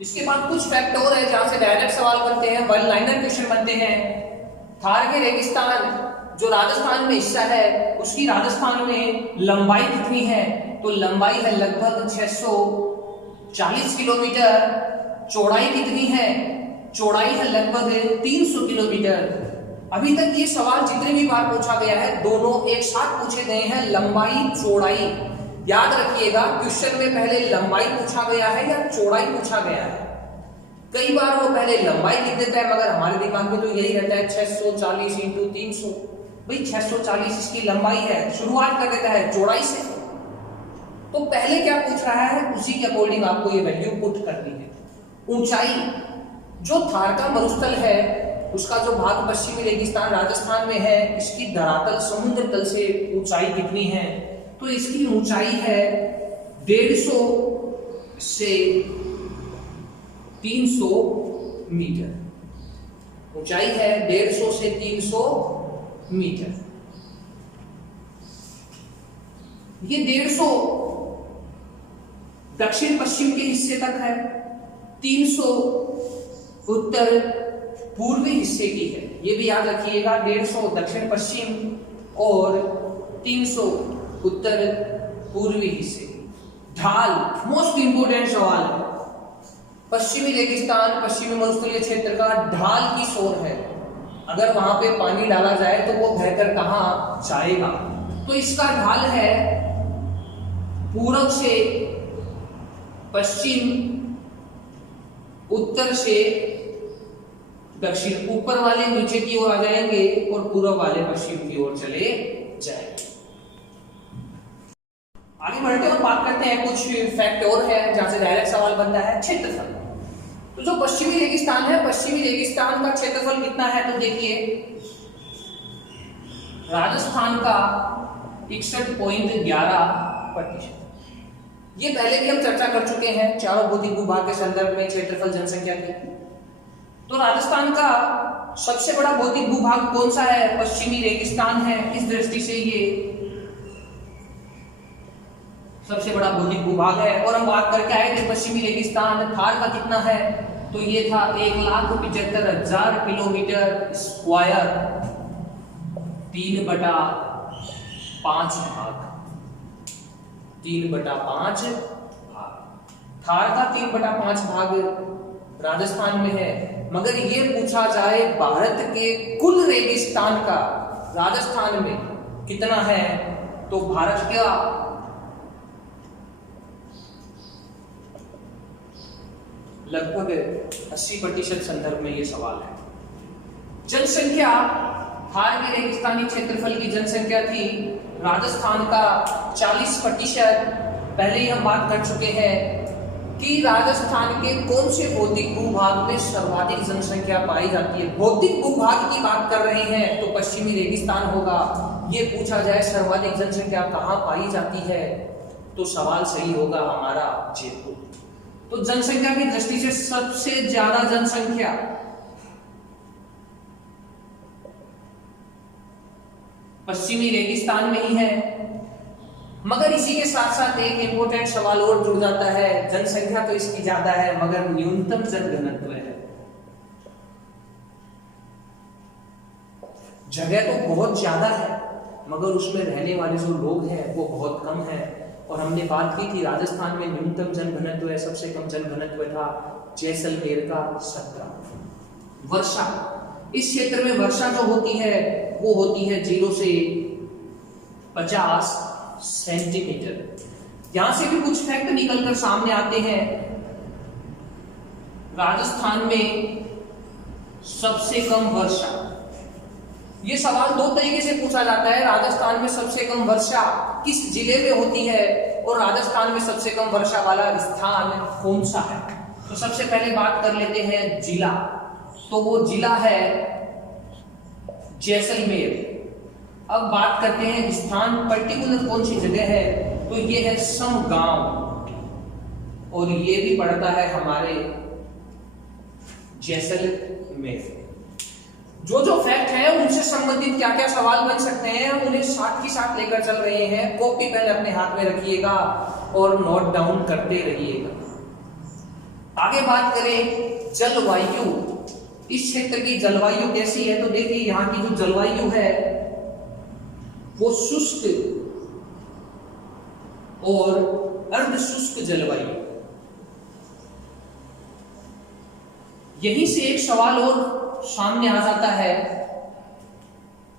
इसके बाद कुछ फैक्ट और है जहां से डायरेक्ट सवाल बनते हैं, वन लाइनर क्वेश्चन बनते हैं। थार के रेगिस्तान जो राजस्थान में हिस्सा है उसकी राजस्थान में लंबाई कितनी है? तो लंबाई है लगभग 640 किलोमीटर। चौड़ाई कितनी है? चौड़ाई है लगभग 300 किलोमीटर। अभी तक ये सवाल जितने भी बार पूछा गया है दोनों एक साथ पूछे गए हैं, लंबाई चौड़ाई। याद रखिएगा क्वेश्चन में पहले लंबाई पूछा गया है या चौड़ाई पूछा गया है। कई बार वो पहले लंबाई लिख देता है, मगर हमारे दिमाग में तो यही रहता है 640 इंटू 300। भाई 640 इसकी लंबाई है, शुरुआत कर देता है चौड़ाई से। तो पहले क्या पूछ रहा है उसी के अकॉर्डिंग आपको ये वैल्यू पुट करनी है। ऊंचाई, जो थार का मरुस्थल है उसका जो भाग पश्चिमी रेगिस्तान राजस्थान में है, इसकी धरातल समुद्र तल से ऊंचाई कितनी है? तो इसकी ऊंचाई है 150 से 300 मीटर। ऊंचाई है 150 से 300 मीटर। ये 150 दक्षिण पश्चिम के हिस्से तक है, 300 उत्तर पूर्वी हिस्से की है। ये भी याद रखिएगा, 150 दक्षिण पश्चिम और 300 उत्तर पूर्वी हिस्से। ढाल मोस्ट इंपोर्टेंट सवाल है। पश्चिमी रेगिस्तान पश्चिमी मरुस्थलीय क्षेत्र का ढाल किस ओर है? अगर वहां पे पानी डाला जाए तो वो बहकर कहां जाएगा? तो इसका ढाल है पूरब से पश्चिम, उत्तर से दक्षिण। ऊपर वाले नीचे की ओर आ जाएंगे और पूर्व वाले पश्चिम की ओर चले जाएंगे। आगे बढ़ते और बात करते हैं कुछ फैक्ट और है जहां से डायरेक्ट सवाल बनता है। क्षेत्रफल, तो जो पश्चिमी रेगिस्तान है, पश्चिमी रेगिस्तान का क्षेत्रफल कितना है? तो देखिए राजस्थान का 61.11%। ये पहले भी हम चर्चा कर चुके हैं चारों भौतिक भूभाग के संदर्भ में क्षेत्रफल जनसंख्या की। तो राजस्थान का सबसे बड़ा भौतिक भूभाग कौन सा है? पश्चिमी रेगिस्तान है। इस दृष्टि से ये सबसे बड़ा भौतिक भूभाग है। और हम बात करके आए थे पश्चिमी रेगिस्तान थार का कितना है, तो ये था 1,75,000 किलोमीटर स्क्वायर, 3/5 भाग। 3/5 भाग थार का 3/5 भाग राजस्थान में है। मगर ये पूछा जाए भारत के कुल रेगिस्तान का राजस्थान में कितना है, तो भारत का लगभग 80% संदर्भ में ये सवाल है। जनसंख्या, थार के रेगिस्तानी क्षेत्रफल की जनसंख्या थी राजस्थान का 40%। पहले ही हम बात कर चुके हैं कि राजस्थान के कौन से भौतिक भूभाग में सर्वाधिक जनसंख्या पाई जाती है। भौतिक भूभाग की बात कर रहे हैं तो पश्चिमी रेगिस्तान होगा। ये पूछा जाए सर्वाधिक जनसंख्या कहां पाई जाती है, तो सवाल सही होगा हमारा जयपुर। तो जनसंख्या की दृष्टि से सबसे ज्यादा जनसंख्या पश्चिमी रेगिस्तान में ही है। मगर इसी के साथ साथ एक इंपोर्टेंट सवाल और जुड़ जाता है, जनसंख्या तो इसकी ज्यादा है मगर न्यूनतम जनघनत्व है। जगह तो बहुत ज्यादा है मगर उसमें रहने वाले जो लोग हैं वो बहुत कम है। और हमने बात की थी राजस्थान में न्यूनतम जनघनत्व है, सबसे कम जनघनत्व था जैसलमेर का 17। वर्षा, इस क्षेत्र में वर्षा जो होती है वो होती है 0 से 50 सेंटीमीटर। यहां से भी कुछ फैक्ट निकलकर सामने आते हैं। राजस्थान में सबसे कम वर्षा, ये सवाल दो तरीके से पूछा जाता है। राजस्थान में सबसे कम वर्षा किस जिले में होती है और राजस्थान में सबसे कम वर्षा वाला स्थान कौन सा है? तो सबसे पहले बात कर लेते हैं जिला, तो वो जिला है जैसलमेर। अब बात करते हैं स्थान, पर्टिकुलर कौन सी जगह है, तो ये है समगांव और ये भी पड़ता है हमारे जैसलमेर। जो जो फैक्ट है उनसे संबंधित क्या क्या सवाल बन सकते हैं उन्हें साथ ही साथ लेकर चल रहे हैं। कॉपी पेन अपने हाथ में रखिएगा और नोट डाउन करते रहिएगा। आगे बात करें जलवायु, इस क्षेत्र की जलवायु कैसी है, तो देखिए यहाँ की जो जलवायु है वो शुष्क और अर्ध शुष्क जलवायु। यहीं से एक सवाल और सामने आ जाता है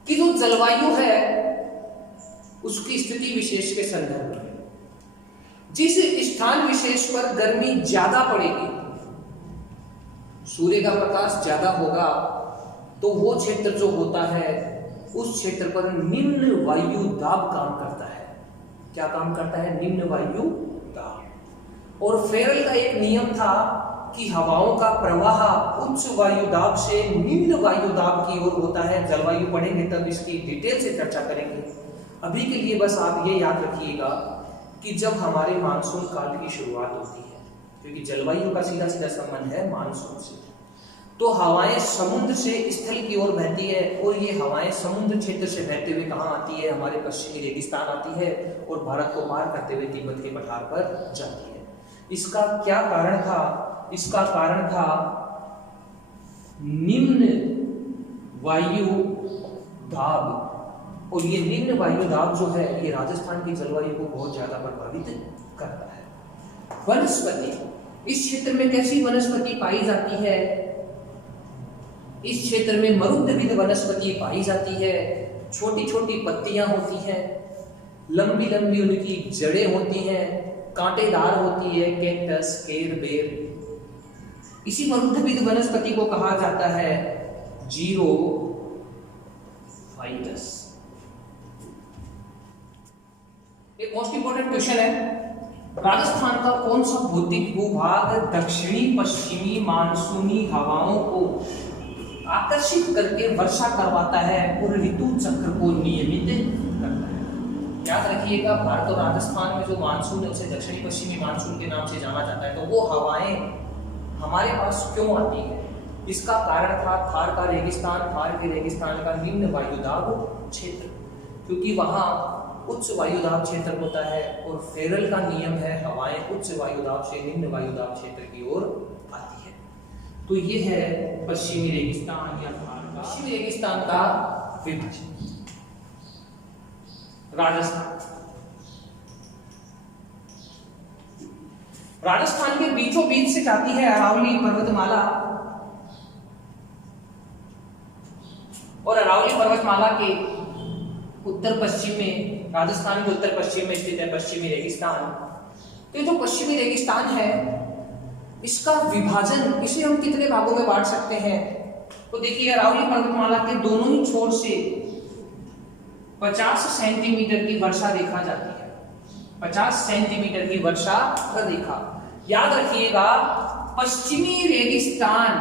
कि जो जलवायु है उसकी स्थिति विशेष के संदर्भ में जिस स्थान विशेष पर गर्मी ज्यादा पड़ेगी, सूर्य का प्रकाश ज्यादा होगा, तो वो क्षेत्र जो होता है उस क्षेत्र पर निम्न वायु दाब काम करता है। क्या काम करता है? निम्न वायु दाब। और फेरल का एक नियम था कि हवाओं का प्रवाह उच्च वायु दाब से निम्न वायु दाब की ओर होता है। जलवायु पढ़ेंगे तब इसकी डिटेल से चर्चा करेंगे। अभी के लिए बस आप ये याद रखिएगा कि जब हमारे मानसून काल की शुरुआत होती है, क्योंकि जलवायु का सीधा सीधा संबंध है मानसून से, तो हवाएं समुद्र से स्थल की ओर बहती है और ये हवाएं समुद्र क्षेत्र से बहते हुए कहाँ आती है? हमारे पश्चिमी रेगिस्तान आती है और भारत को पार करते हुए तिब्बत के पठार पर जाती है। इसका क्या कारण था? इसका कारण था निम्न वायु दाब। और ये निम्न वायु दाब जो है ये राजस्थान की जलवायु को बहुत ज्यादा प्रभावित करता है। वनस्पति, इस क्षेत्र में कैसी वनस्पति पाई जाती है? इस क्षेत्र में मरुद्भिद वनस्पति पाई जाती है। छोटी छोटी पत्तियां होती हैं, लंबी लंबी उनकी जड़ें होती हैं, कांटेदार होती है, कैक्टस, केर, बेर। इसी मरुद्भिद वनस्पति को कहा जाता है जीरोफाइटस। एक मोस्ट इंपोर्टेंट क्वेश्चन है, राजस्थान का कौन सा भौतिक भूभाग दक्षिणी पश्चिमी मानसूनी हवाओं को आकर्षित करके वर्षा करवाता है और ऋतु चक्र को नियमित करता है? याद रखिएगा, भारत और राजस्थान में जो मानसून है उसे दक्षिणी पश्चिमी मानसून के नाम से जाना जाता है। तो वो हवाएं हमारे पास क्यों आती है? इसका कारण था थार का रेगिस्तान, थार के रेगिस्तान का निम्न वायुदाब क्षेत्र, क्योंकि वहां उच्च वायुदाब क्षेत्र होता है और फेरल का नियम है हवाएं उच्च वायुदाब से निम्न वायुदाब क्षेत्र की ओर आती है। तो ये है पश्चिमी रेगिस्तान या पश्चिमी रेगिस्तान का विभाजन। राजस्थान के बीचों बीच से जाती है अरावली पर्वतमाला और अरावली पर्वतमाला के उत्तर पश्चिम में, राजस्थान के उत्तर पश्चिम में स्थित है पश्चिमी रेगिस्तान। तो ये जो पश्चिमी रेगिस्तान है इसका विभाजन, इसे हम कितने भागों में बांट सकते हैं? तो देखिए, अरावली पर्वतमाला के दोनों ही छोर से 50 सेंटीमीटर की वर्षा रेखा जाती है। 50 सेंटीमीटर की वर्षा रेखा। याद रखिएगा, पश्चिमी रेगिस्तान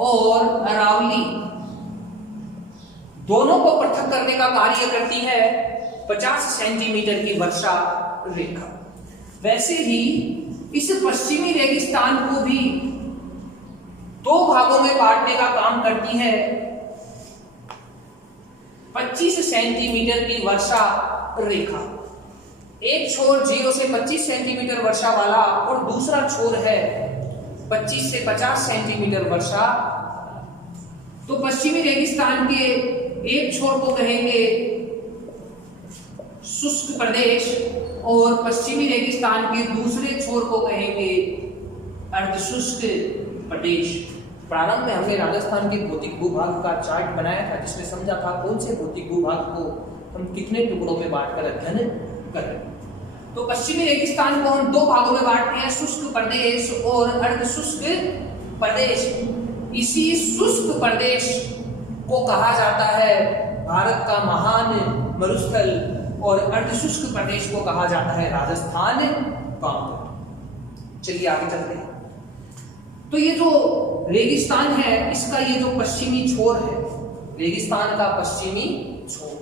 और अरावली दोनों को पृथक करने का कार्य करती है 50 सेंटीमीटर की वर्षा रेखा। वैसे ही इस पश्चिमी रेगिस्तान को भी दो भागों में बांटने का काम करती है 25 सेंटीमीटर की वर्षा रेखा। एक छोर 0 से 25 सेंटीमीटर वर्षा वाला और दूसरा छोर है 25 से 50 सेंटीमीटर वर्षा। तो पश्चिमी रेगिस्तान के एक छोर को कहेंगे शुष्क प्रदेश और पश्चिमी रेगिस्तान के दूसरे छोर को कहेंगे अर्धशुष्क प्रदेश। प्रारंभ में हमने राजस्थान के भौतिक भूभाग का चार्ट बनाया था जिसमें समझा था कौन से भौतिक भूभाग को हम कितने टुकड़ों में बांटकर अध्ययन कर रहे हैं। तो पश्चिमी रेगिस्तान को हम दो भागों में बांटते हैं, शुष्क प्रदेश और अर्धशुष्क प्रदेश। इसी शुष्क प्रदेश को कहा जाता है भारत का महान मरुस्थल और अर्धशुष्क प्रदेश को कहा जाता है राजस्थान प्रांत। चलिए आगे चलते हैं। तो ये जो रेगिस्तान है इसका ये जो पश्चिमी छोर है, रेगिस्तान का पश्चिमी छोर,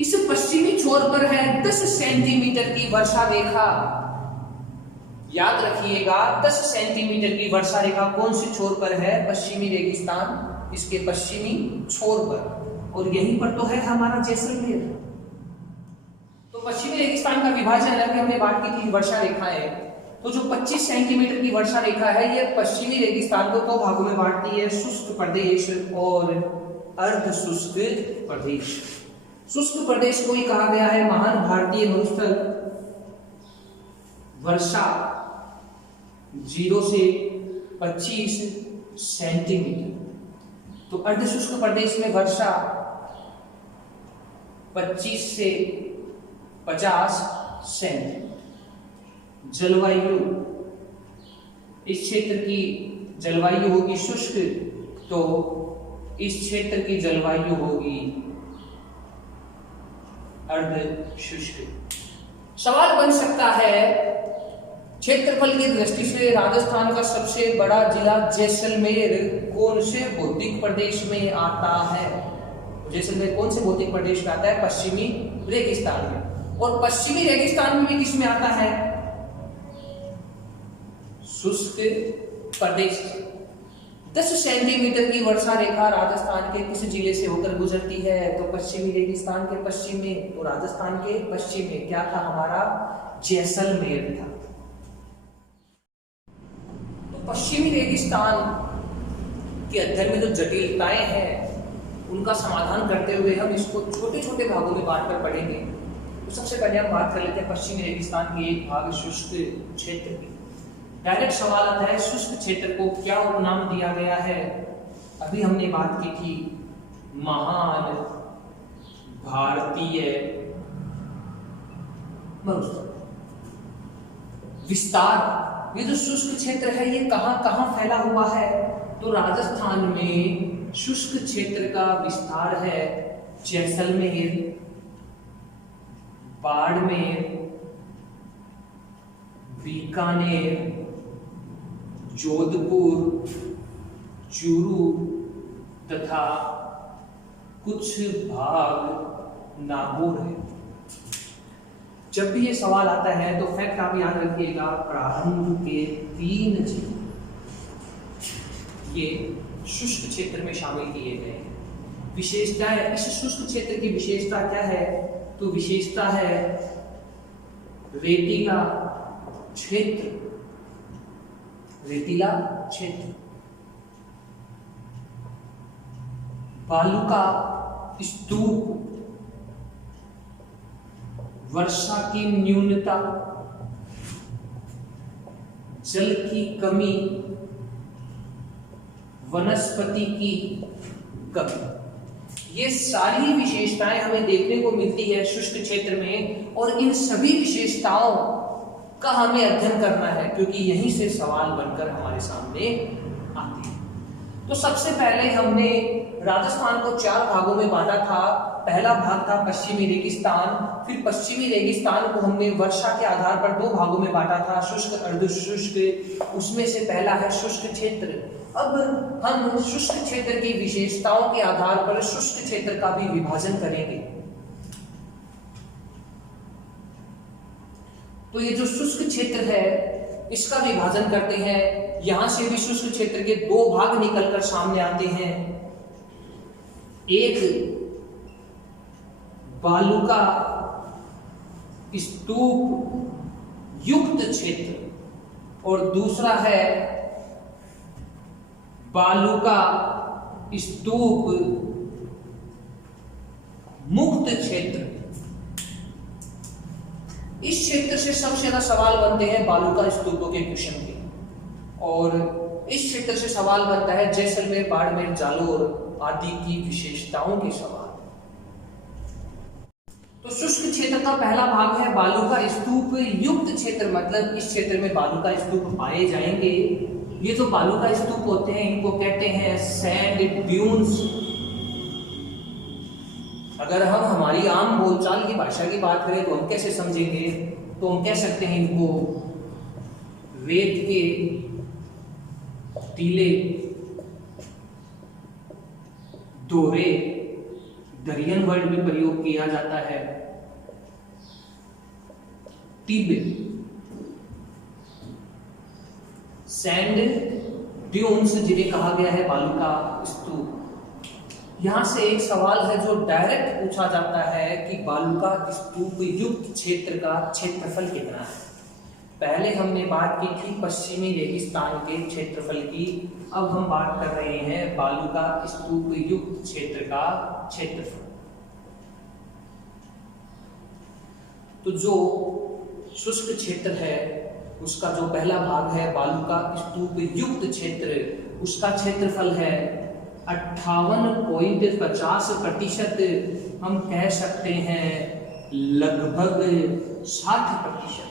इस पश्चिमी छोर पर है 10 सेंटीमीटर की वर्षा रेखा। याद रखिएगा 10 सेंटीमीटर की वर्षा रेखा कौन से छोर पर है? पश्चिमी रेगिस्तान, इसके पश्चिमी छोर पर, और यहीं पर तो है हमारा जैसलमेर। तो पश्चिमी रेगिस्तान का विभाजन अभी हमने बात की थी वर्षा रेखाएं, तो जो 25 सेंटीमीटर की वर्षा रेखा है ये पश्चिमी रेगिस्तान को दो भागों में बांटती है, शुष्क प्रदेश और अर्ध शुष्क प्रदेश। शुष्क प्रदेश को ही कहा गया है महान भारतीय मरुस्थल, वर्षा 0 से 25 सेंटीमीटर। तो अर्ध शुष्क प्रदेश में वर्षा 25 से 50 सेंटीमीटर। जलवायु, इस क्षेत्र की जलवायु होगी शुष्क, तो इस क्षेत्र की जलवायु होगी अर्ध शुष्क। सवाल बन सकता है क्षेत्रफल की दृष्टि से राजस्थान का सबसे बड़ा जिला जैसलमेर कौन से भौतिक प्रदेश में आता है? जैसलमेर कौन से भौतिक प्रदेश में आता है? पश्चिमी रेगिस्तान में। और पश्चिमी रेगिस्तान में भी किसमें आता है? शुष्क प्रदेश। 10 सेंटीमीटर की वर्षा रेखा राजस्थान के किस जिले से होकर गुजरती है? तो पश्चिमी रेगिस्तान के पश्चिम में। तो राजस्थान के पश्चिम में क्या था हमारा? जैसलमेर था। तो पश्चिमी रेगिस्तान के अध्ययन में जो जटिलताएं हैं उनका समाधान करते हुए हम इसको छोटे छोटे भागों में बांटकर पढ़ेंगे। तो सबसे पहले हम बात कर लेते हैं पश्चिमी रेगिस्तान के एक भाग शुष्क क्षेत्र की। डायरेक्ट सवाल आता है शुष्क क्षेत्र को क्या उपनाम दिया गया है? अभी हमने बात की थी महान भारतीय मरुस्थल। विस्तार, ये जो शुष्क क्षेत्र है ये कहां कहां फैला हुआ है? तो राजस्थान में शुष्क क्षेत्र का विस्तार है जैसलमेर, बाड़मेर, बीकानेर, जोधपुर, चूरू तथा कुछ भाग नागौर है। जब भी ये सवाल आता है तो फैक्ट आप याद रखिएगा, प्रारंभ के 3 जिले ये शुष्क क्षेत्र में शामिल किए गए हैं। विशेषताएं, इस शुष्क क्षेत्र की विशेषता क्या है? तो विशेषता है रेतीला क्षेत्र, रेतीला क्षेत्र, बालुका स्तूप, वर्षा की न्यूनता, जल की कमी, वनस्पति की कमी। ये सारी विशेषताएं हमें देखने को मिलती है शुष्क क्षेत्र में, और इन सभी विशेषताओं का हमें अध्ययन करना है क्योंकि यहीं से सवाल बनकर हमारे सामने आते हैं। तो सबसे पहले हमने राजस्थान को 4 भागों में बांटा था। पहला भाग था पश्चिमी रेगिस्तान, फिर पश्चिमी रेगिस्तान को हमने वर्षा के आधार पर 2 भागों में बांटा था, शुष्क अर्धशुष्क। उसमें से पहला है शुष्क क्षेत्र। अब हम शुष्क क्षेत्र की विशेषताओं के आधार पर शुष्क क्षेत्र का भी विभाजन करेंगे। तो ये जो शुष्क क्षेत्र है इसका विभाजन करते हैं। यहां से भी शुष्क क्षेत्र के 2 भाग निकलकर सामने आते हैं, एक बालुका स्तूप युक्त क्षेत्र और दूसरा है बालुका स्तूप मुक्त क्षेत्र। इस क्षेत्र से सबसे ज्यादा सवाल बनते हैं बालुका स्तूपों के क्वेश्चन के, और इस क्षेत्र से सवाल बनता है जैसलमेर, बाड़मेर, जालोर आदि की विशेषताओं के सवाल। तो शुष्क क्षेत्र का पहला भाग है बालुका स्तूप युक्त क्षेत्र, मतलब इस क्षेत्र में बालुका स्तूप पाए जाएंगे। ये जो बालुका स्तूप होते हैं इनको कहते हैं सैंड ड्यून्स। अगर हम हमारी आम बोलचाल की भाषा की बात करें तो हम कैसे समझेंगे? तो हम कह सकते हैं इनको रेत के टीले, दोहरे, दरियन वर्ड भी प्रयोग किया जाता है, टीबे, सैंड ड्यून्स जिन्हें कहा गया है बालुका स्तूप। यहां से एक सवाल है जो डायरेक्ट पूछा जाता है कि बालुका स्तूप युक्त क्षेत्र का क्षेत्रफल कितना है। पहले हमने बात की थी पश्चिमी रेगिस्तान के क्षेत्रफल की, अब हम बात कर रहे हैं बालू का स्तूप युक्त क्षेत्र का क्षेत्रफल। तो जो शुष्क क्षेत्र है उसका जो पहला भाग है बालू का स्तूप युक्त क्षेत्र, उसका क्षेत्रफल है 58.50%, हम कह सकते हैं लगभग 60%।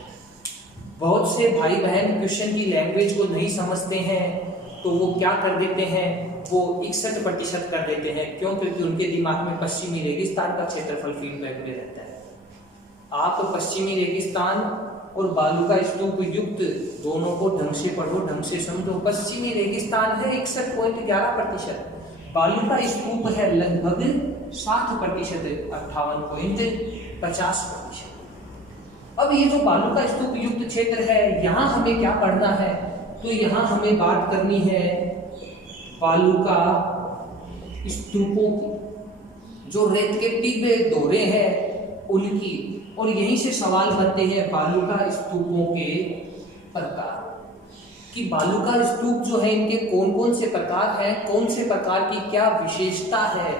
बहुत से भाई बहन क्वेश्चन की लैंग्वेज को नहीं समझते हैं तो वो क्या कर देते हैं, वो 61% कर देते हैं। क्यों? क्योंकि उनके दिमाग में पश्चिमी रेगिस्तान का क्षेत्रफल फीडबैक में रहता है। आप पश्चिमी रेगिस्तान और बालू का स्तूप युक्त दोनों को ढंग से पढ़ो, ढंग से समझो। पश्चिमी रेगिस्तान है 61.11%, बालू का स्तूप है लगभग 60%, 58.50%। अब ये जो बालू का स्तूप युक्त क्षेत्र है, यहाँ हमें क्या पढ़ना है? तो यहाँ हमें बात करनी है बालू का स्तूपों की, जो रेत के टिब्बे दोहरे हैं उनकी, और यहीं से सवाल बनते हैं बालू का स्तूपों के प्रकार, कि बालू का स्तूप जो है इनके कौन कौन से प्रकार हैं, कौन से प्रकार की क्या विशेषता है,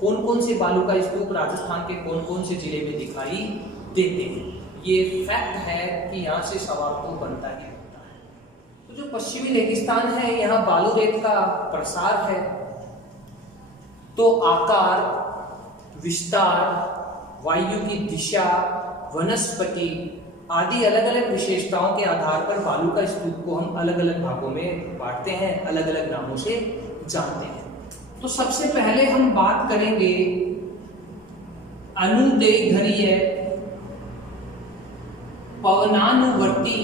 कौन कौन से बालू का स्तूप राजस्थान के कौन कौन से जिले में दिखाई देते हैं। ये फैक्ट है कि यहाँ से सवाल तो बनता ही होता है। तो जो पश्चिमी रेगिस्तान है, यहाँ बालू रेत का प्रसार है, तो आकार, विस्तार, वायु की दिशा, वनस्पति आदि अलग अलग विशेषताओं के आधार पर बालू का स्तूप को हम अलग अलग भागों में बांटते हैं, अलग अलग नामों से जानते हैं। तो सबसे पहले हम बात करेंगे अनुदैर्घ्य पवनानुवर्ती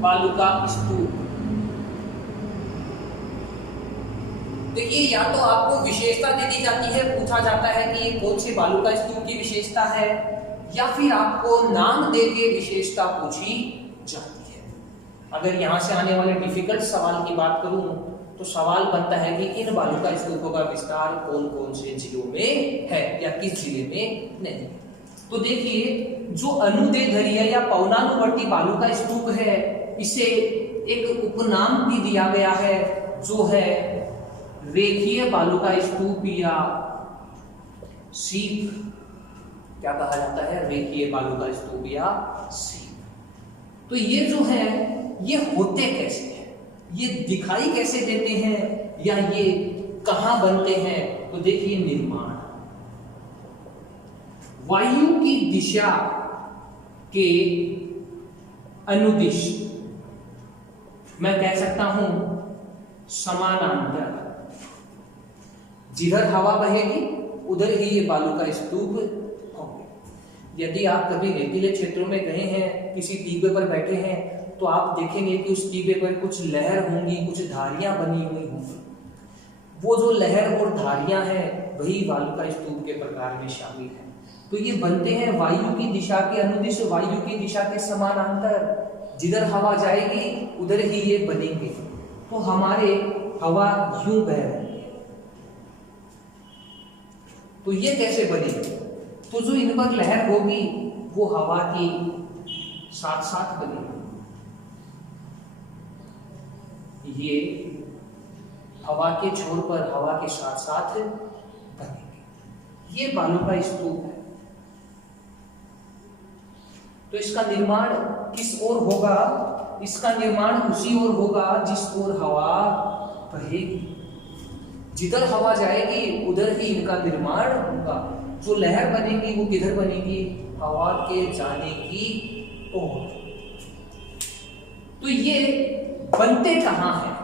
बालू का स्तूप। देखिए, या तो आपको विशेषता दे दी जाती है, पूछा जाता है कि ये कौन से बालू का स्तूप की विशेषता है, या फिर आपको नाम दे के विशेषता पूछी जाती है। अगर यहाँ से आने वाले डिफिकल्ट सवाल की बात करूं तो सवाल बनता है कि इन बालू का स्तूपों का विस्तार कौन कौन से जिलों में है या किस जिले में नहीं। तो देखिए, जो अनुदैर्घ्य या पवनानुवर्ती बालू का स्तूप है, इसे एक उपनाम भी दिया गया है, जो है रेखीय बालू का स्तूप या सीप। क्या कहा जाता है? रेखीय बालू का स्तूप या सीप। तो ये जो है, ये होते कैसे हैं, ये दिखाई कैसे देते हैं, या ये कहां बनते हैं? तो देखिए, निर्माण वायु की दिशा के अनुदिश, मैं कह सकता हूं समानांतर, जिधर हवा बहेगी उधर ही ये बालू का स्तूप होंगे। यदि आप कभी रेतीले क्षेत्रों में गए हैं, किसी टीबे पर बैठे हैं, तो आप देखेंगे कि उस टीबे पर कुछ लहर होंगी, कुछ धारियां बनी हुई होंगी। वो जो लहर और धारियां हैं, वही बालू का स्तूप के प्रकार में शामिल है। तो ये बनते हैं वायु की दिशा के अनुदिश, वायु की दिशा के समानांतर, जिधर हवा जाएगी उधर ही ये बनेंगे। तो हमारे हवा यूं बह रही है, तो ये कैसे बनेगी? तो जो इन पर लहर होगी वो हवा की साथ साथ बनेगी। ये हवा के छोर पर हवा के साथ साथ बनेगी। ये बालू का स्तूप है। तो इसका निर्माण किस ओर होगा? इसका निर्माण उसी ओर होगा जिस ओर हवा बहेगी। जिधर हवा जाएगी उधर ही इनका निर्माण होगा। जो लहर बनेगी वो किधर बनेगी? हवा के जाने की ओर। तो ये बनते कहाँ हैं?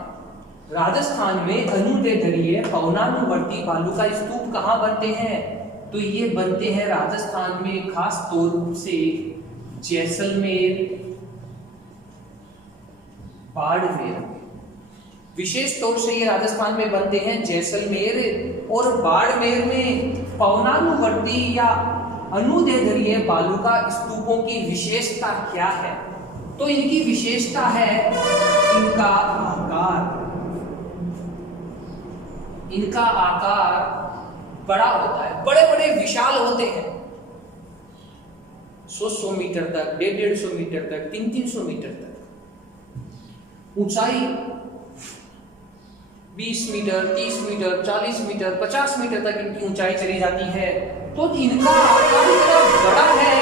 राजस्थान में अनुदैर्घ्य पवनानुवर्ती बालू का स्तूप कहाँ बनते हैं? तो ये बनते हैं राजस्थान में, खास तौर से जैसलमेर, बाड़मेर। विशेष तौर से ये राजस्थान में बनते हैं जैसलमेर और बाड़मेर में। पवनानुवर्ती या अनुदैर्घ्य बालू का स्तूपों की विशेषता क्या है? तो इनकी विशेषता है इनका आकार। इनका आकार बड़ा होता है, बड़े बड़े विशाल होते हैं। 100 मीटर तक, 150 मीटर तक, 300 मीटर तक। ऊंचाई 20 मीटर, 30 मीटर, 40 मीटर, 50 मीटर तक इनकी ऊंचाई चली जाती है। तो इनका आकार इतना बड़ा है,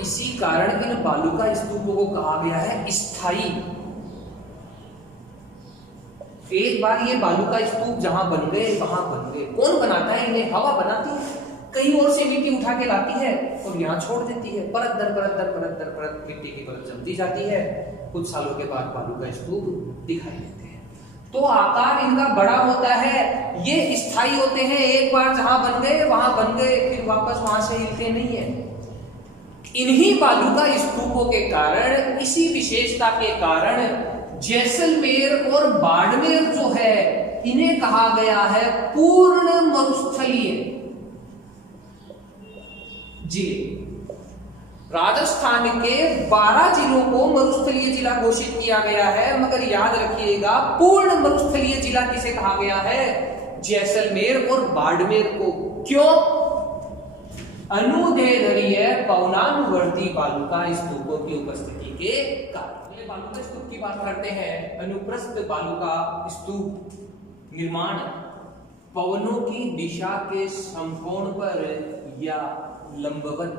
इसी कारण इन बालूका स्तूपों को कहा गया है स्थायी। एक बार ये बालूका स्तूप जहां बन गए वहां बन गए। कौन बनाता है इन्हें? हवा बनाती है, कहीं और से मिट्टी उठा के लाती है और यहाँ छोड़ देती है। परत दर परत दर परत दर परत मिट्टी की परत जमती जाती है। कुछ सालों के बाद बालूका स्तूप दिखाई देते हैं। तो आकार इनका बड़ा होता है, ये स्थायी होते हैं। एक बार जहां बन गए वहां बन गए, फिर वापस वहां से हिलते नहीं है। इन्हीं बालूका स्तूपों के कारण, इसी विशेषता के कारण जैसलमेर और बाड़मेर जो है, इन्हें कहा गया है पूर्ण मरुस्थलीय जिले। राजस्थान के 12 जिलों को मरुस्थलीय जिला घोषित किया गया है, मगर याद रखिएगा पूर्ण मरुस्थलीय जिला किसे कहा गया है? जैसलमेर और बाड़मेर को। क्यों? अनुदैर्ध्य पवनानुवर्ती बालूका स्तूपों की उपस्थिति के कारण। बालूका स्तूप की बात करते हैं। अनुप्रस्थ बालूका स्तूप निर्माण पवनों की दिशा के समकोण पर या लंबवत,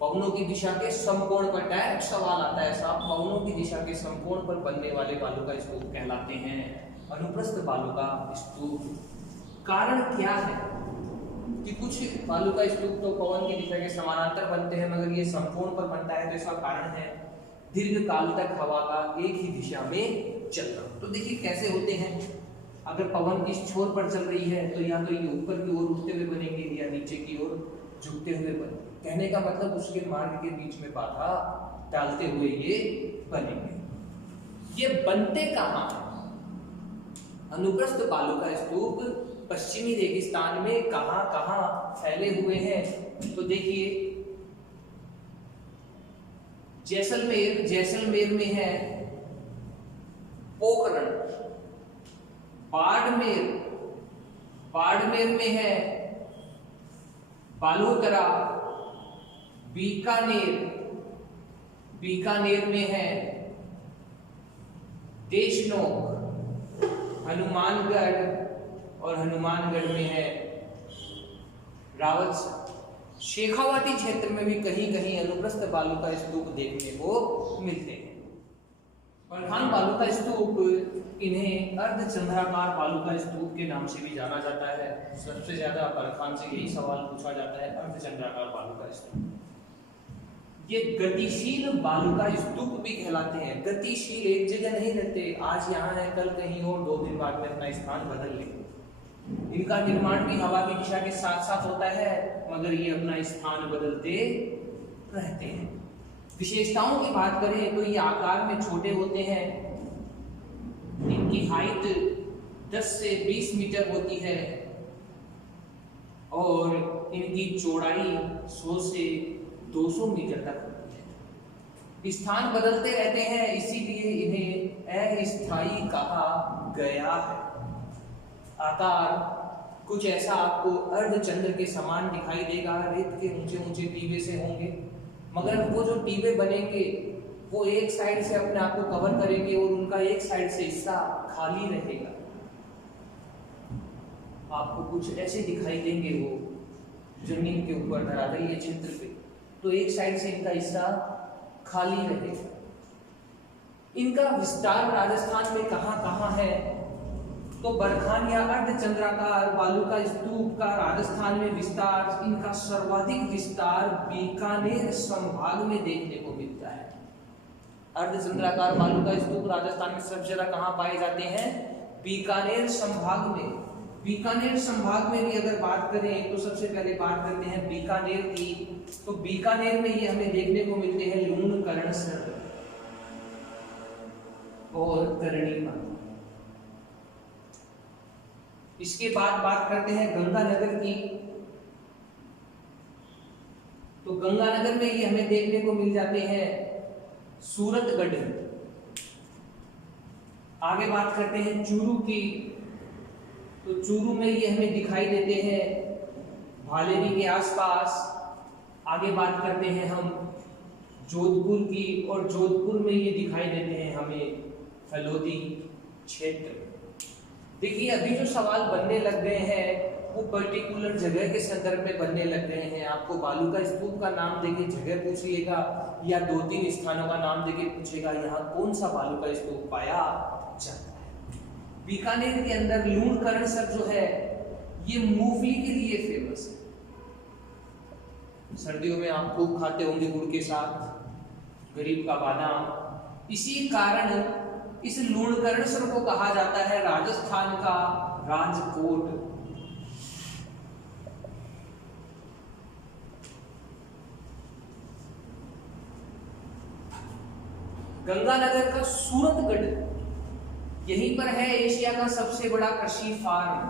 पवनों की दिशा के समकोण पर, डायरेक्ट सवाल आता है ऐसा, पवनों की दिशा के समकोण पर बनने वाले बालूका स्तूप कहलाते हैं अनुप्रस्थ बालूका स्तूप। कारण क्या है कि कुछ बालूका स्तूप तो पवन की दिशा के समानांतर बनते हैं, मगर ये समकोण पर बनता है। तो इसका कारण है दीर्घ काल तक हवा का एक ही दिशा में चलना। तो देखिए कैसे होते हैं। अगर पवन इस छोर पर चल रही है तो या तो ये ऊपर की ओर उठते हुए बनेंगे या नीचे की ओर झुकते हुए बनेंगे। कहने का मतलब उसके मार्ग के बीच में बाधा डालते हुए ये बनेंगे। ये बनते कहाँ? अनुप्रस्थ बालूका स्तूप पश्चिमी रेगिस्तान में कहां कहां फैले हुए हैं? तो देखिए जैसलमेर में है पोखरण, बाड़मेर में है बालोतरा, बीकानेर में है देशनोक, हनुमानगढ़, और हनुमानगढ़ में है रावतसर। शेखावाटी क्षेत्र में भी कहीं कहीं अनुप्रस्थ बालूका स्तूप देखने को मिलते हैं। परखान बालूका स्तूप, इन्हें अर्धचंद्राकार बालूका स्तूप के नाम से भी जाना जाता है। सबसे ज्यादा परखान से यही सवाल पूछा जाता है, अर्धचंद्राकार बालूका स्तूप। ये गतिशील बालूका स्तूप भी कहलाते हैं। गतिशील, एक जगह नहीं रहते, आज यहाँ है कल कहीं और, 2 दिन बाद में अपना स्थान बदल लेंगे। इनका निर्माण भी हवा की दिशा के साथ साथ होता है, मगर ये अपना स्थान बदलते रहते हैं। विशेषताओं की बात करें तो ये आकार में छोटे होते हैं। इनकी हाइट 10 से 20 मीटर होती है और इनकी चौड़ाई 100 से 200 मीटर तक होती है। स्थान बदलते रहते हैं, इसीलिए इन्हें अस्थायी कहा गया है। आकार कुछ ऐसा आपको अर्धचंद्र के समान दिखाई देगा। रेत के ऊंचे ऊंचे टीबे से होंगे, मगर वो जो टीबे बनेंगे वो एक साइड से अपने आप को कवर करेंगे और उनका एक साइड से हिस्सा खाली रहेगा। आपको कुछ ऐसे दिखाई देंगे वो जमीन के ऊपर धरातल ये चित्र पे, तो एक साइड से इनका हिस्सा खाली रहेगा। इनका विस्तार राजस्थान में कहां कहां है? तो बरखान या अर्धचंद्राकार बालूका स्तूप का राजस्थान में विस्तार, इनका सर्वाधिक विस्तार बीकानेर संभाग में देखने को मिलता है। अर्धचंद्राकार बालूका स्तूप राजस्थान में सबसे ज्यादा कहां पाए जाते हैं? बीकानेर संभाग में। बीकानेर संभाग में भी अगर बात करें तो सबसे पहले बात करते हैं बीकानेर की। तो बीकानेर में ये हमें देखने को मिलते हैं लूणकरण सर और करणीमा। इसके बाद बात करते हैं गंगानगर की। तो गंगानगर में ये हमें देखने को मिल जाते हैं सूरतगढ़। आगे बात करते हैं चूरू की। तो चूरू में ये हमें दिखाई देते हैं भालेरी के आसपास। आगे बात करते हैं हम जोधपुर की, और जोधपुर में ये दिखाई देते हैं हमें फलोदी क्षेत्र। देखिए अभी जो सवाल बनने लग गए हैं वो पर्टिकुलर जगह के संदर्भ में बनने लग गए हैं। आपको बालू का स्तूप का नाम देके जगह पूछिएगा या 2-3 स्थानों का नाम देके पूछेगा यहाँ कौन सा बालू का स्तूप पाया जाता है। बीकानेर के अंदर लूणकरणसर जो है ये मूंगफली के लिए फेमस है। सर्दियों में आप खूब खाते होंगे गुड़ के साथ, गरीब का बादाम। इसी कारण इस लूणकरणसर को कहा जाता है राजस्थान का राजकोट। गंगानगर का सूरतगढ़, यहीं पर है एशिया का सबसे बड़ा कृषि फार्म।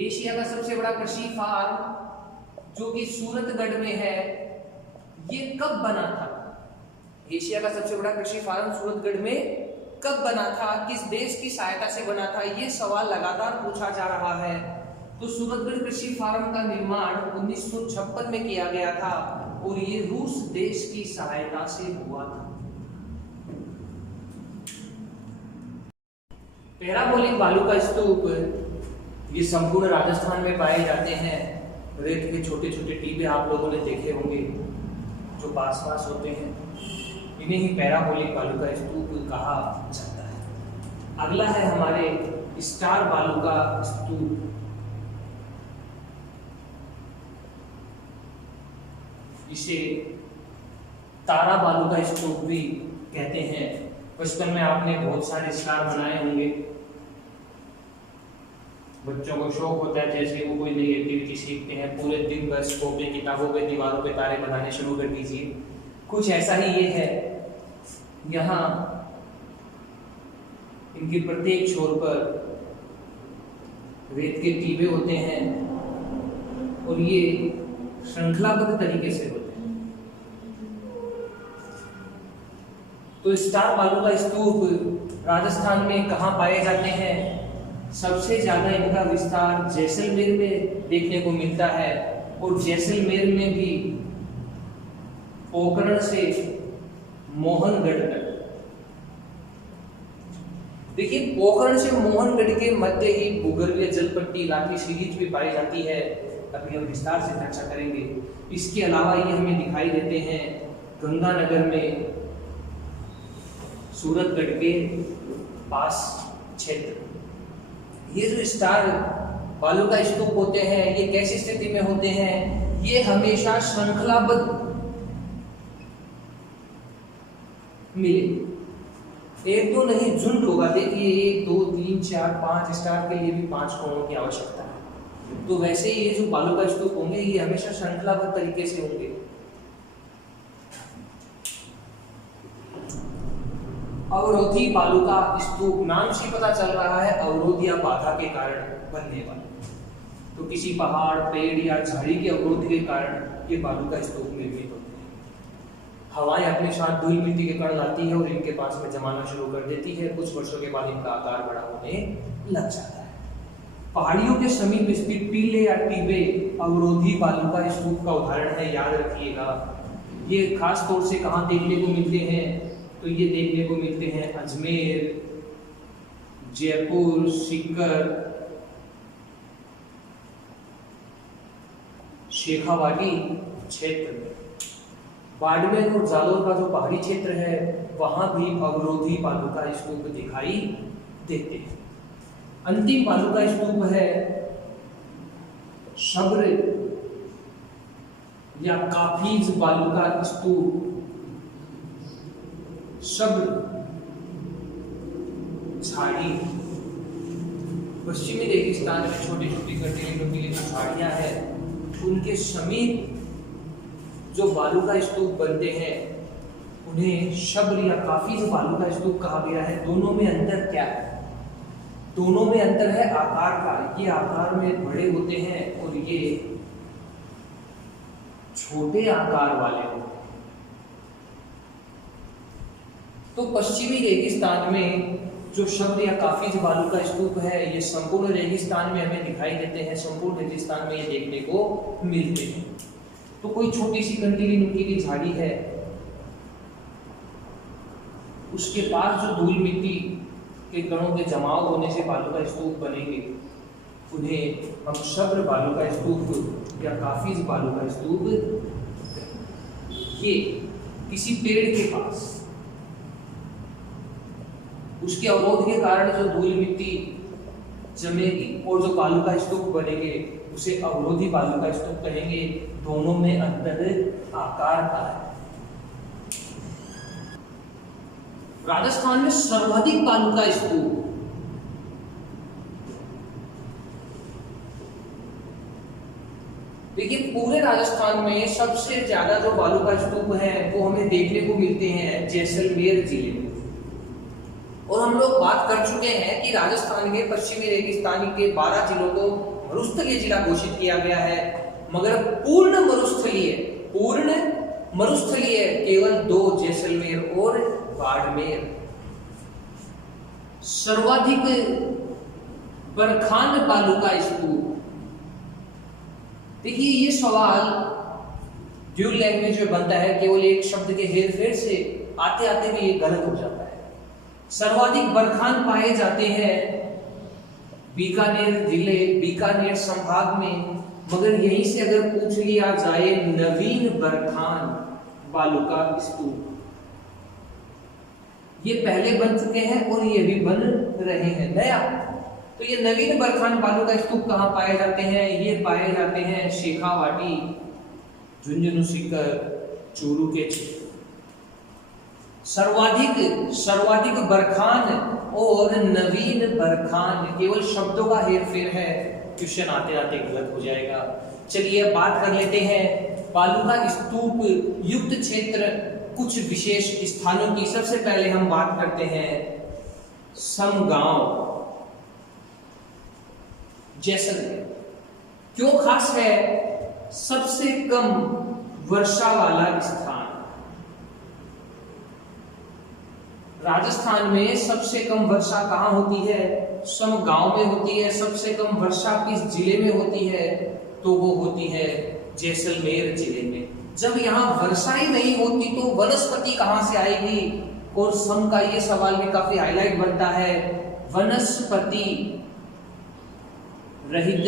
एशिया का सबसे बड़ा कृषि फार्म जो कि सूरतगढ़ में है, ये कब बना था? एशिया का सबसे बड़ा कृषि फार्म सूरतगढ़ में कब बना था, किस देश की सहायता से बना था, ये सवाल लगातार पूछा जा रहा है। तो सूरतगढ़ कृषि फार्म का निर्माण 1956 में किया गया था और ये रूस देश की सहायता से हुआ था। पैराबोलिक बालू का स्तूप ये संपूर्ण राजस्थान में पाए जाते हैं। रेत के छोटे छोटे टीबे आप लोगों ने देखे होंगे जो पास पास होते हैं, इन्हें ही पैराबोलिक बालू का स्तूप कहा जाता है। अगला है हमारे स्टार बालू का स्तूप। इसे तारा बालू का स्तूप भी कहते हैं। बचपन में आपने बहुत सारे स्टार बनाए होंगे। बच्चों को शौक होता है, जैसे वो कोई नई एक्टिविटी सीखते हैं, पूरे दिन बस कॉपी किताबों पे दीवारों पे तारे बनाने शुरू कर दीजिए। कुछ ऐसा ही ये है। यहाँ इनके प्रत्येक छोर पर रेत के टीबे होते हैं और ये श्रृंखलाबद्ध तरीके से होते हैं। तो स्टार बालू का स्तूप राजस्थान में कहाँ पाए जाते हैं? सबसे ज्यादा इनका विस्तार जैसलमेर में देखने को मिलता है और जैसलमेर में भी पोखरण से मोहनगढ़ तक। देखिए पोखरण से मोहनगढ़ के मध्य ही भूगर्भीय जलपट्टी लाठी सीरीज भी पाई जाती है। अभी हम विस्तार से चर्चा करेंगे। इसके अलावा ये हमें दिखाई देते हैं गंगानगर में, सूरतगढ़ के पास क्षेत्र। ये जो स्टार बालू का स्तूप होते हैं ये कैसी स्थिति में होते हैं? ये हमेशा श्रृंखलाबद्ध मिले, एक दो नहीं झुंड होगा। देखिए 1 2 3 4 5 स्टार के लिए भी 5 कोणों की आवश्यकता है। तो वैसे ही ये जो बालू का स्तूप होंगे ये हमेशा श्रृंखलाबद्ध तरीके से होंगे। अवरोधी बालू का स्तूप, नाम से पता चल रहा है अवरोध या बाधा के कारण बनने वाला। तो किसी पहाड़, पेड़ या झाड़ी के अवरोध के कारण ये बालू का स्तूप निर्मित होते हैं। हवाएं अपने साथ धूल मिट्टी के कण लाती है और इनके पास में जमाना शुरू कर देती है। कुछ वर्षों के बाद इनका आकार बड़ा होने लग जाता है। पहाड़ियों के समीप स्थित टीले या टीबे अवरोधी बालू का स्तूप का उदाहरण है, याद रखिएगा। ये खास तौर से कहाँ देखने को मिलते हैं? तो ये देखने को मिलते हैं अजमेर, जयपुर, सीकर, शेखावाटी क्षेत्र में। बाड़मेर और जालोर का जो पहाड़ी क्षेत्र है वहां भी अवरोधी बालू का स्तूप दिखाई देते हैं। अंतिम बालू का स्तूप है शब्र या काफीज बालू का स्तूप। शब्र झाड़ी, पश्चिमी रेगिस्तान में छोटी छोटी कंटीली जो झाड़ियां हैं उनके समीप जो बालू का स्तूप बनते हैं उन्हें शब्र या काफीज बालू का स्तूप कहा गया है। दोनों में अंतर क्या है? दोनों में अंतर है आकार का। ये आकार में बड़े होते हैं और ये छोटे आकार वाले होते हैं। तो पश्चिमी रेगिस्तान में जो शब्द या काफिज बालू का स्तूप है ये संपूर्ण रेगिस्तान में हमें दिखाई देते हैं, संपूर्ण रेगिस्तान में ये देखने को मिलते हैं। तो कोई छोटी सी कंटीली नुकीली झाड़ी है, उसके पास जो धूल मिट्टी के कणों के जमाव होने से बालू का स्तूप बनेंगे, उन्हें हम शब्द बालू का स्तूप या काफिज बालू का स्तूप। ये किसी पेड़ के पास उसके अवरोध के कारण जो धूल मिट्टी जमेगी और जो बालू का स्तूप बनेंगे उसे अवरोधी बालू का स्तूप कहेंगे। दोनों में अंतर आकार का है। राजस्थान में सर्वाधिक बालू का स्तूप देखिए, पूरे राजस्थान में सबसे ज्यादा जो बालू का स्तूप है वो हमें देखने को मिलते हैं जैसलमेर जिले में। और हम लोग बात कर चुके हैं कि राजस्थान के पश्चिमी रेगिस्तानी के 12 जिलों को मरुस्थलीय जिला घोषित किया गया है, मगर पूर्ण मरुस्थलीय केवल 2, जैसलमेर और बाड़मेर। सर्वाधिक बरखान बालू का स्तूप। देखिए, ये सवाल ड्यूल लैंग्वेज में बनता है, केवल एक शब्द के हेरफेर से आते आते भी ये गलत हो जाता है। सर्वाधिक बरखान पाए जाते हैं बीकानेर जिले, बीकानेर संभाग में, मगर यहीं से अगर पूछ लिया जाए नवीन बरखान बालू का स्तूप, ये पहले बन चुके हैं और ये भी बन रहे हैं नया। तो ये नवीन बरखान बालू का स्तूप कहाँ पाए जाते हैं? ये पाए जाते हैं शेखावाटी, झुंझुनू सीकर, चूरू के क्षेत्र। सर्वाधिक बरखान और नवीन बरखान केवल शब्दों का हेरफेर है, क्वेश्चन आते आते गलत हो जाएगा। चलिए बात कर लेते हैं बालू का स्तूप युक्त क्षेत्र कुछ विशेष स्थानों की। सबसे पहले हम बात करते हैं समगांव जैसलमेर। क्यों खास है? सबसे कम वर्षा वाला स्थान। राजस्थान में सबसे कम वर्षा कहाँ होती है? समगांव में होती है। सबसे कम वर्षा किस जिले में होती है? तो वो होती है जैसलमेर जिले में। जब यहाँ वर्षा ही नहीं होती तो वनस्पति कहाँ से आएगी? और सम का ये सवाल भी काफी हाईलाइट बनता है, वनस्पति रहित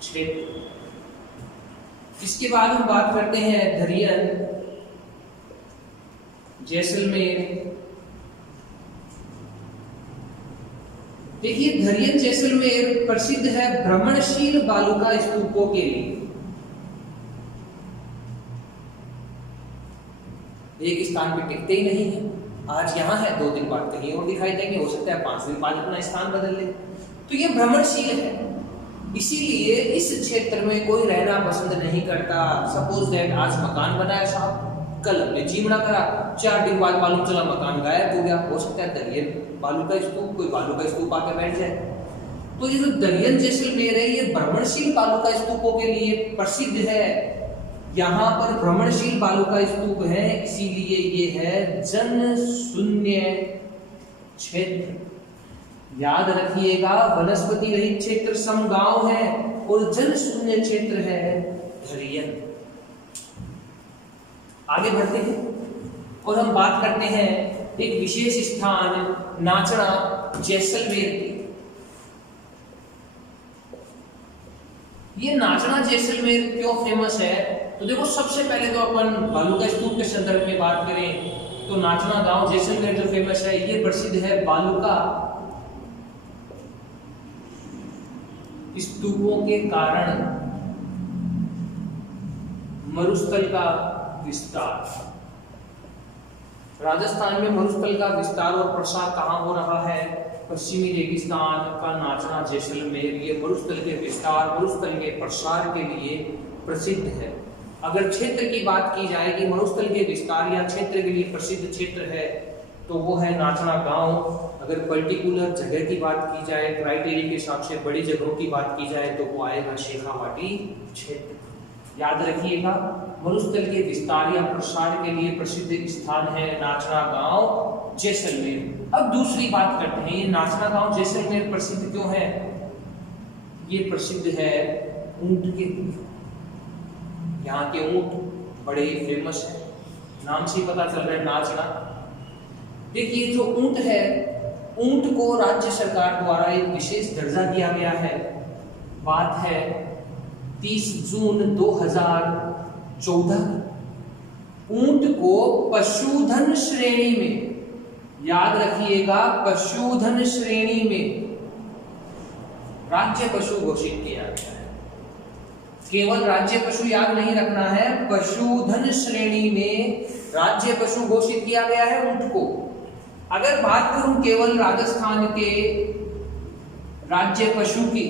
क्षेत्र। इसके बाद हम बात करते हैं धरियन जैसलमेर। देखिए, धरियन जैसलमेर प्रसिद्ध है भ्रमणशील बालू का स्तूपों के लिए। एक स्थान पे टिकते ही नहीं है, आज यहाँ है 2 दिन बाद कहीं और दिखाई देंगे, हो सकता है 5 दिन बाद अपना स्थान बदल ले। तो ये भ्रमणशील है, इसीलिए इस क्षेत्र में कोई रहना पसंद नहीं करता। सपोज दैट आज मकान बनाया साहब, कल हमने जीवड़ा करा, 4 दिन बाद मालूम चला मकान गायब हो गया। हो सकता है दरियन बालू का स्तूप, कोई बालू का स्तूप आके बैठ जाए। तो ये जो दरियन जैसलमेर है, ये भ्रमणशील बालू का स्तूपों के लिए प्रसिद्ध है। यहाँ पर भ्रमणशील बालू का स्तूप है, इसीलिए ये है जन शून्य क्षेत्र। याद रखिएगा, वनस्पति रहित क्षेत्र समगांव है और जन शून्य क्षेत्र है धरियन। आगे बढ़ते हैं और हम बात करते हैं एक विशेष स्थान नाचना जैसलमेर की। ये नाचना जैसलमेर क्यों फेमस है? तो देखो, सबसे पहले तो अपन बालू का स्तूप के संदर्भ में बात करें तो नाचना गांव जैसलमेर जो फेमस है, ये प्रसिद्ध है बालू का स्तूपों के कारण मरुस्थल का विस्तार। राजस्थान में मरुस्थल का विस्तार और प्रसार कहाँ हो रहा है? पश्चिमी रेगिस्तान का नाचना जैसलमेर। ये मरुस्थल के विस्तार, मरुस्थल के प्रसार के लिए प्रसिद्ध है। अगर क्षेत्र की बात की जाए कि मरुस्थल के विस्तार या क्षेत्र के लिए प्रसिद्ध क्षेत्र है तो वो है नाचना गांव। अगर पर्टिकुलर जगह की बात की जाए, क्राइटेरिया के हिसाब से बड़ी जगहों की बात की जाए तो वो आएगा शेखावाटी क्षेत्र। याद रखिएगा, मरुस्थल के विस्तार या प्रसार के लिए प्रसिद्ध स्थान है नाचना गांव जैसलमेर। अब दूसरी बात करते हैं, ये नाचना गांव जैसलमेर प्रसिद्ध क्यों है? ये प्रसिद्ध है ऊंट के लिए। यहाँ के ऊंट बड़े ही फेमस है, नाम से पता चल रहा है नाचना। देखिए जो ऊंट है, ऊंट को राज्य सरकार द्वारा एक विशेष दर्जा दिया गया है। बात है 30 जून 2014। ऊंट को पशुधन श्रेणी में, याद रखिएगा, पशुधन श्रेणी में राज्य पशु घोषित किया गया है। केवल राज्य पशु याद नहीं रखना है, पशुधन श्रेणी में राज्य पशु घोषित किया गया है ऊंट को। अगर बात करूं केवल राजस्थान के राज्य पशु की,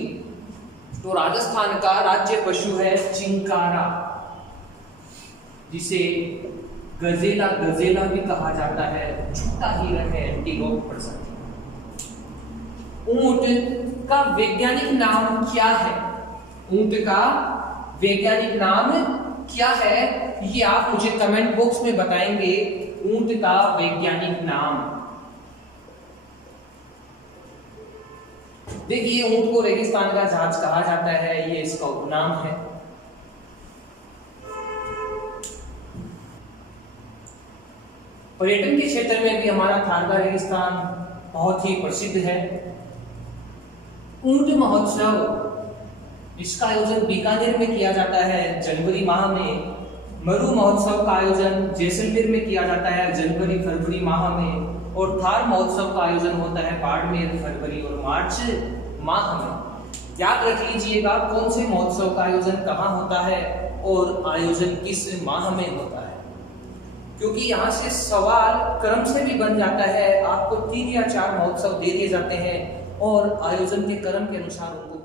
तो राजस्थान का राज्य पशु है चिंकारा, जिसे गजेला भी कहा जाता है, छोटा हिरण है, एंटीलोप प्रजाति। ऊंट का वैज्ञानिक नाम क्या है? ऊंट का वैज्ञानिक नाम क्या है, ये आप मुझे कमेंट बॉक्स में बताएंगे। ऊंट का वैज्ञानिक नाम, देखिए ऊंट को रेगिस्तान का जहाज कहा जाता है, ये इसका उपनाम है। पर्यटन के क्षेत्र में भी हमारा थारगा रेगिस्तान बहुत ही प्रसिद्ध है। ऊंट महोत्सव, इसका आयोजन बीकानेर में किया जाता है जनवरी माह में। मरु महोत्सव का आयोजन जैसलमेर में किया जाता है जनवरी फरवरी माह में। और थार महोत्सव का आयोजन होता है बाड़मेर फरवरी और मार्च माह में। याद रख लीजिएगा कौन से महोत्सव का आयोजन कहाँ होता है और आयोजन किस माह में होता है, क्योंकि यहाँ से सवाल क्रम से भी बन जाता है। आपको 3 या 4 महोत्सव दे दिए जाते हैं और आयोजन के क्रम के अनुसार उनको